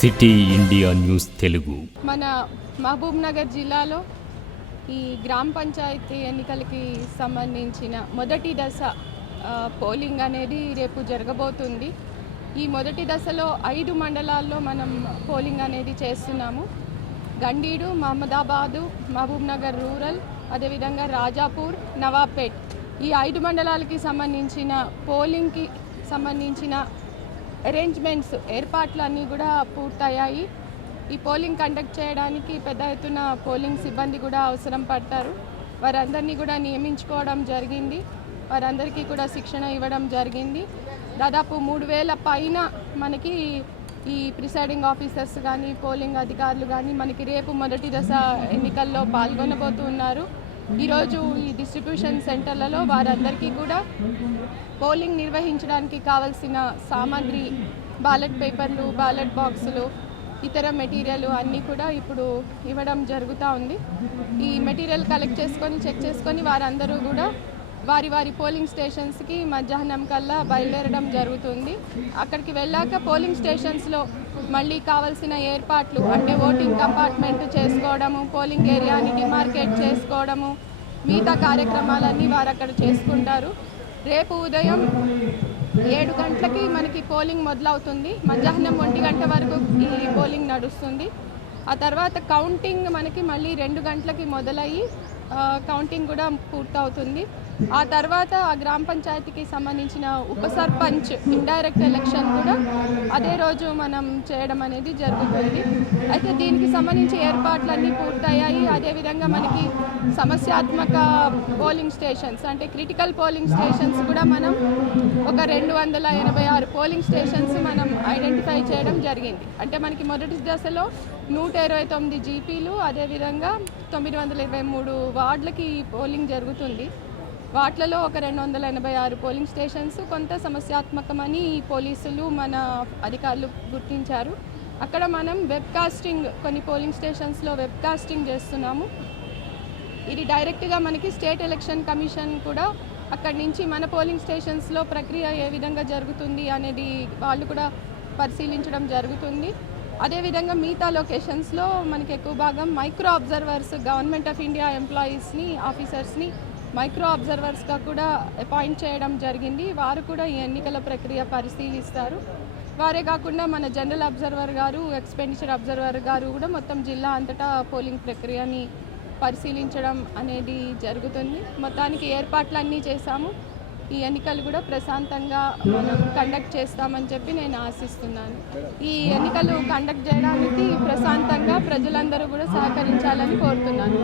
City India news Telugu. మన మహబూబ్ నగర్ జిల్లాలో ఈ గ్రామ పంచాయతీ ఎన్నికలకి సంబంధించిన మొదటి దశ పోలింగ్ అనేది రేపు జరగబోతుంది. ఈ మొదటి దశలో ఐదు మండలాల్లో మనం పోలింగ్ అనేది చేస్తున్నాము. గండీడు మహమ్మదాబాదు మహబూబ్ నగర్ రూరల్ అదేవిధంగా రాజాపూర్ నవాబ్పేట్. ఈ ఐదు మండలాలకి సంబంధించిన పోలింగ్కి సంబంధించిన అరేంజ్మెంట్స్ ఏర్పాట్లు అన్నీ కూడా పూర్తయ్యాయి. ఈ పోలింగ్ కండక్ట్ చేయడానికి పెద్ద ఎత్తున పోలింగ్ సిబ్బంది కూడా అవసరం పడతారు. వారందరినీ కూడా నియమించుకోవడం జరిగింది. వారందరికీ కూడా శిక్షణ ఇవ్వడం జరిగింది. దాదాపు మూడు వేల పైన మనకి ఈ ప్రిసైడింగ్ ఆఫీసర్స్ కానీ పోలింగ్ అధికారులు కానీ మనకి రేపు మొదటి దశ ఎన్నికల్లో పాల్గొనబోతున్నారు. ఈరోజు ఈ డిస్ట్రిబ్యూషన్ సెంటర్లలో వారందరికీ కూడా పోలింగ్ నిర్వహించడానికి కావలసిన సామాగ్రి బ్యాలెట్ పేపర్లు బ్యాలెట్ బాక్సులు ఇతర మెటీరియల్ అన్నీ కూడా ఇప్పుడు ఇవ్వడం జరుగుతూ ఉంది. ఈ మెటీరియల్ కలెక్ట్ చేసుకొని చెక్ చేసుకొని వారందరూ కూడా వారి వారి పోలింగ్ స్టేషన్స్కి మధ్యాహ్నం కల్లా బయలుదేరడం జరుగుతుంది. అక్కడికి వెళ్ళాక పోలింగ్ స్టేషన్స్లో మళ్ళీ కావాల్సిన ఏర్పాట్లు అంటే ఓటింగ్ కంపార్ట్మెంట్ చేసుకోవడము పోలింగ్ ఏరియాని డిమార్కేట్ చేసుకోవడము మిగతా కార్యక్రమాలన్నీ వారు అక్కడ చేసుకుంటారు. రేపు ఉదయం ఏడు గంటలకి మనకి పోలింగ్ మొదలవుతుంది. మధ్యాహ్నం ఒంటి గంట వరకు ఈ పోలింగ్ నడుస్తుంది. ఆ తర్వాత కౌంటింగ్ మనకి మళ్ళీ రెండు గంటలకి మొదలయ్యి కౌంటింగ్ కూడా పూర్తవుతుంది. ఆ తర్వాత ఆ గ్రామ పంచాయతీకి సంబంధించిన ఉప సర్పంచ్ ఇండైరెక్ట్ ఎలక్షన్ కూడా అదే రోజు మనం చేయడం అనేది జరుగుతుంది. అయితే దీనికి సంబంధించి ఏర్పాట్లన్నీ పూర్తయ్యాయి. అదేవిధంగా మనకి సమస్యాత్మక పోలింగ్ స్టేషన్స్ అంటే క్రిటికల్ పోలింగ్ స్టేషన్స్ కూడా మనం ఒక రెండు వందల ఎనభై ఆరు పోలింగ్ స్టేషన్స్ మనం ఐడెంటిఫై చేయడం జరిగింది. అంటే మనకి మొదటి దశలో నూట ఇరవై తొమ్మిది జీపీలు అదేవిధంగా తొమ్మిది వందల ఇరవై మూడు వార్డులకి పోలింగ్ జరుగుతుంది. వాటిలలో ఒక రెండు వందల ఎనభై ఆరు పోలింగ్ స్టేషన్స్ కొంత సమస్యాత్మకమని పోలీసులు మన అధికారులు గుర్తించారు. అక్కడ మనం వెబ్ కాస్టింగ్ కొన్ని పోలింగ్ స్టేషన్స్లో వెబ్ కాస్టింగ్ చేస్తున్నాము. ఇది డైరెక్ట్గా మనకి స్టేట్ ఎలక్షన్ కమిషన్ కూడా అక్కడి నుంచి మన పోలింగ్ స్టేషన్స్లో ప్రక్రియ ఏ విధంగా జరుగుతుంది అనేది వాళ్ళు కూడా పరిశీలించడం జరుగుతుంది. అదేవిధంగా మిగతా లొకేషన్స్లో మనకి ఎక్కువ భాగం micro observers government of India ఎంప్లాయీస్ని ఆఫీసర్స్ని మైక్రో అబ్జర్వర్స్గా కూడా అపాయింట్ చేయడం జరిగింది. వారు కూడా ఈ ఎన్నికల ప్రక్రియ పరిశీలిస్తారు. వారే కాకుండా మన జనరల్ అబ్జర్వర్ గారు ఎక్స్పెండిచర్ అబ్జర్వర్ గారు కూడా మొత్తం జిల్లా అంతటా పోలింగ్ ప్రక్రియని పరిశీలించడం అనేది జరుగుతుంది. మొత్తానికి ఏర్పాట్లన్నీ చేశాము. ఈ ఎన్నికలు కూడా ప్రశాంతంగా మనం కండక్ట్ చేస్తామని చెప్పి నేను ఆశిస్తున్నాను. ఈ ఎన్నికలు కండక్ట్ చేయడానికి ప్రశాంతంగా ప్రజలందరూ కూడా సహకరించాలని కోరుతున్నాను.